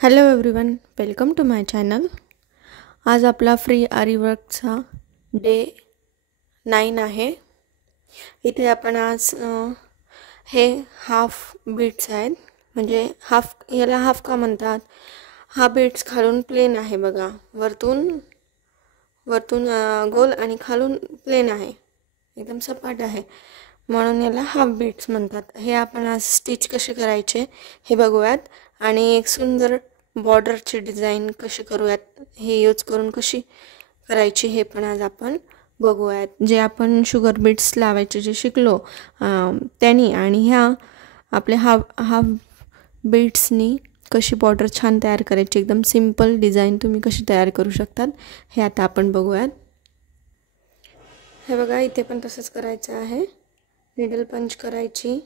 Hello everyone, welcome to my channel. आज आपला free आरी वर्कचा डे 9 आहे. इथे आपण आज हे हाफ बीट्स आहेत, म्हणजे याला हाफ का म्हणतात. हा बीट्स खालून प्लेन आहे बघा, वरतून गोल आणि खालून प्लेन आहे, एकदम सपाट आहे, म्हणून याला हाफ बीट्स म्हणतात. हे आपण आज स्टिच कसे करायचे हे बघूयात आणि एक सुंदर बॉर्डरची डिझाईन कशी करूयात, हे यूज करून कशी करायची हे पण आज आपण बघूयात. जे आपण शुगर बीट्स लावायचे जे शिकलो त्यांनी, आणि ह्या आपल्या हाफ बीट्सनी कशी बॉर्डर छान तयार करायची, एकदम सिंपल डिझाईन तुम्ही कशी तयार करू शकतात हे आता आपण बघूयात. हे बघा, इथे पण तसंच करायचं आहे. निडल पंच करायची,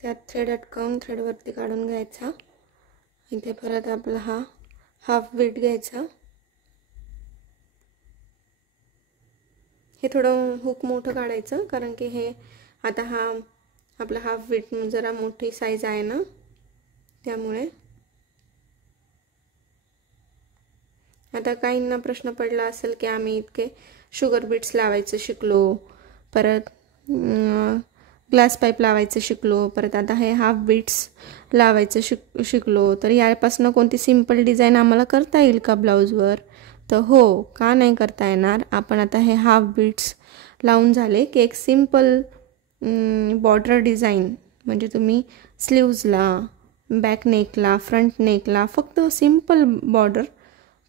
त्यात थ्रेड अटकवून थ्रेडवरती काढून घ्यायचा. इथे परत आपला हा हाफ बीट घ्यायचा. हे थोडं हुक मोठं काढायचं, कारण की हे आता हा आपला हाफ बीट जरा मोठी साईज आहे ना, त्यामुळे. आता काहींना प्रश्न पडला असेल की आम्ही इतके शुगर बीट्स लावायचं शिकलो, परत ग्लास पाईप लावायचं शिकलो, परत आता हे हाफ बीट्स लावायचं शिकलो, तर यापासून कोणती सिंपल डिझाईन आम्हाला करता येईल का ब्लाऊजवर? तर हो, का नाही करता येणार. आपण आता हे हाफ बीट्स लावून झाले की एक सिंपल बॉर्डर डिझाईन, म्हणजे तुम्ही स्लीव्जला, बॅक नेकला, फ्रंट नेकला फक्त सिंपल बॉर्डर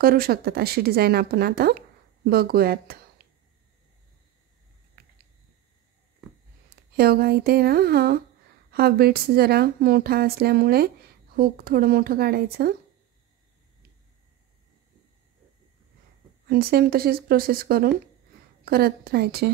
करू शकतात, अशी डिझाईन आपण आता बघूयात. हे बघा, इथे ना हा बीट्स जरा मोठा असल्यामुळे हुक थोडं मोठं काढायचं आणि सेम तशीच प्रोसेस करून करत राहायचे.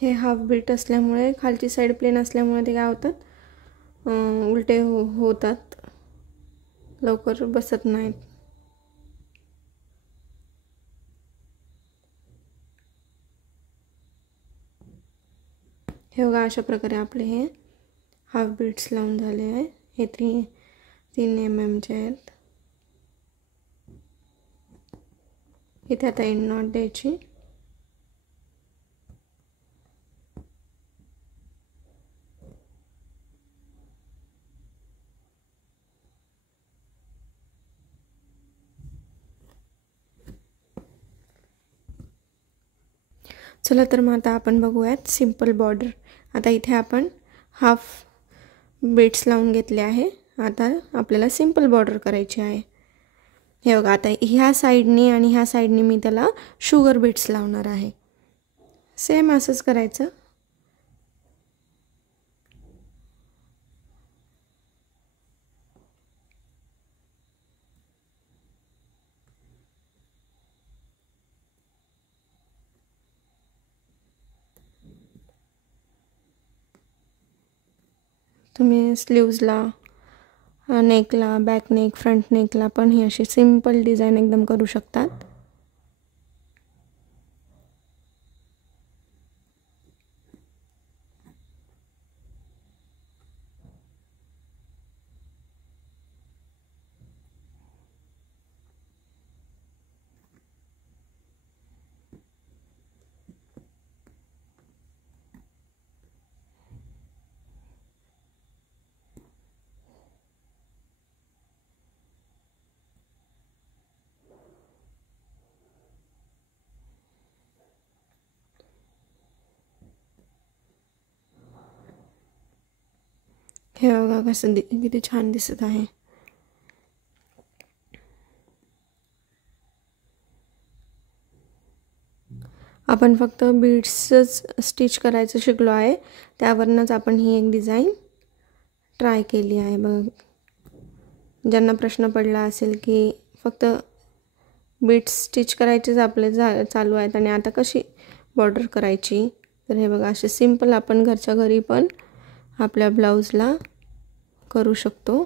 हे हाफ बीट असल्यामुळे, खालची साईड प्लेन असल्यामुळे ते काय होतात, उलटे होतात, लवकर बसत नाहीत. हे बघा, अशा प्रकारे आपले हे हाफ बीट्स लावून झाले आहे. हे 3 mm चे आहेत. इथे आता एंड नॉट द्यायची. चला तर मग आता आपण बघूयात सिंपल बॉर्डर. आता इथे आपण हाफ बीट्स लावून घेतले आहे. आता आपल्याला सिंपल बॉर्डर करायची आहे. हे बघा, आता ह्या साईडनी आणि ह्या साईडनी मी त्याला शुगर बीट्स लावणार आहे. सेम असंच करायचं. तुम्ही स्लीव्जला, नेकला, बॅक नेक, फ्रंट नेकला पण ही अशी सिंपल डिझाईन एकदम करू शकतात. हे बघा कसं किती छान दिसत आहे. आपण फक्त बीड्सच स्टिच करायचं शिकलो आहे, त्यावरनंच आपण ही एक डिझाईन ट्राय केली आहे. बघ, ज्यांना प्रश्न पडला असेल की फक्त बीड्स स्टिच करायचेच आपले चालू आहेत आणि आता कशी बॉर्डर करायची, तर हे बघा असे सिंपल आपण घरच्या घरी पण आपल्या ब्लाऊजला करू शकतो.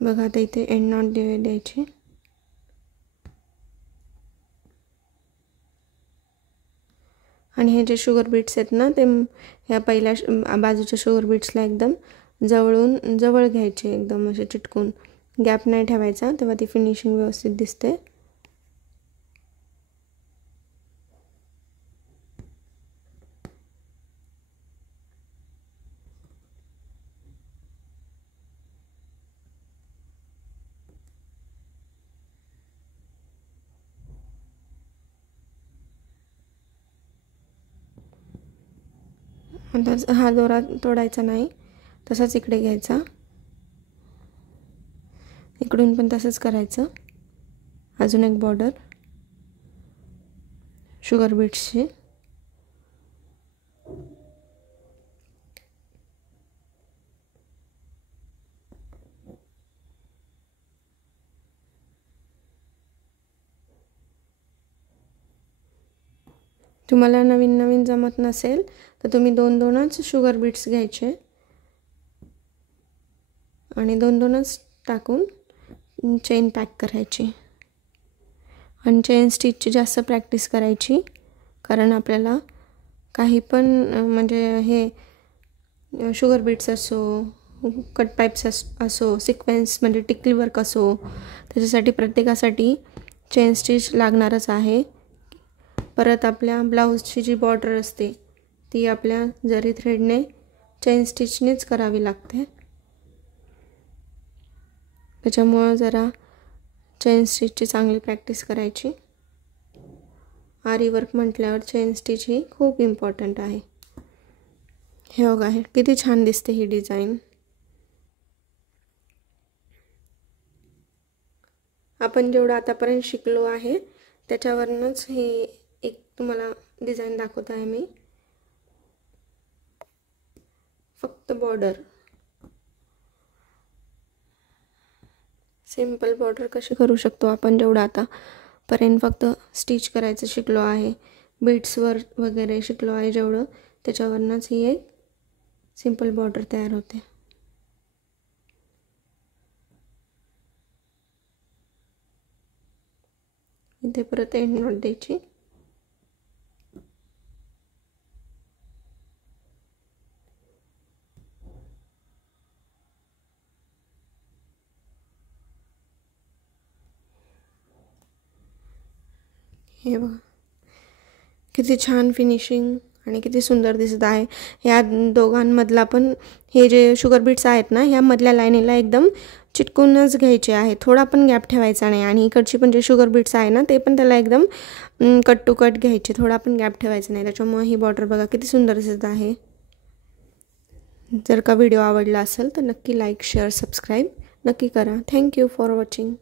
बघा आता इथे एंड नॉट द्यायचे. आणि हे जे शुगर बीट्स आहेत ना ते ह्या पहिल्या बाजूच्या शुगर बीट्सला एकदम जवळ घ्यायचे, एकदम असे चिटकून, गॅप नाही ठेवायचा, तेव्हा ती फिनिशिंग व्यवस्थित दिसते. आता हा दोरा तोडायचा नाही, तसाच इकडे घ्यायचा, इकडून पण तसंच करायचं. अजून एक बॉर्डर शुगर बीट्सची. तुम्हाला नवीन जमत नसेल तर तुम्ही 2-2च शुगर बीट्स घ्यायचे आणि 2-2च टाकून चेन पॅक करायची. आणि चेन स्टिचची जास्त प्रॅक्टिस करायची, कारण आपल्याला काही पण म्हणजे हे शुगर बीट्स असो, कट पाईप्स असो, सिक्वेन्स म्हणजे टिकली वर्क असो, त्याच्यासाठी प्रत्येकासाठी चेन स्टिच लागणारच आहे. परत आपल्या ब्लाऊजची जी बॉर्डर असते ती आपल्या जरी थ्रेडने चेन स्टिचनेच करावी लागते. त्याच्यामुळं जरा चेन स्टिचची चांगली प्रॅक्टिस करायची. आरी वर्क म्हटल्यावर चेन स्टिच ही खूप इम्पॉर्टंट आहे. हे बघा हे किती छान दिसते ही डिझाईन. आपण जेवढं आतापर्यंत शिकलो आहे त्याच्यावरूनच हे एक तुम्हाला डिझाईन दाखवत आहे मी. फक्त बॉर्डर, सिंपल बॉर्डर कशी करू शकतो आपण जेवढं आतापर्यंत फक्त स्टिच करायचं शिकलो आहे, बीट्सवर वगैरे शिकलो आहे जेवढं, त्याच्यावरूनच ही एक सिंपल बॉर्डर तयार होते. इथे परत एंड नॉट द्यायची. हे बघा किती छान फिनिशिंग आणि किती सुंदर दिसत आहे. ह्या दोघांमधला पण हे जे शुगर बीट्स आहेत ना, ह्या मधल्या लाईनीला एकदम चिटकूनच घ्यायचे आहे, थोडा पण गॅप ठेवायचा नाही. आणि इकडची पण जे शुगर बीट्स आहे ना ते पण त्याला एकदम कट टू कट घ्यायचे, थोडा पण गॅप ठेवायचा नाही. त्याच्यामुळे ही बॉर्डर बघा किती सुंदर दिसत आहे. जर का व्हिडिओ आवडला असेल तर नक्की लाईक, शेअर, सबस्क्राईब नक्की करा. Thank you for watching.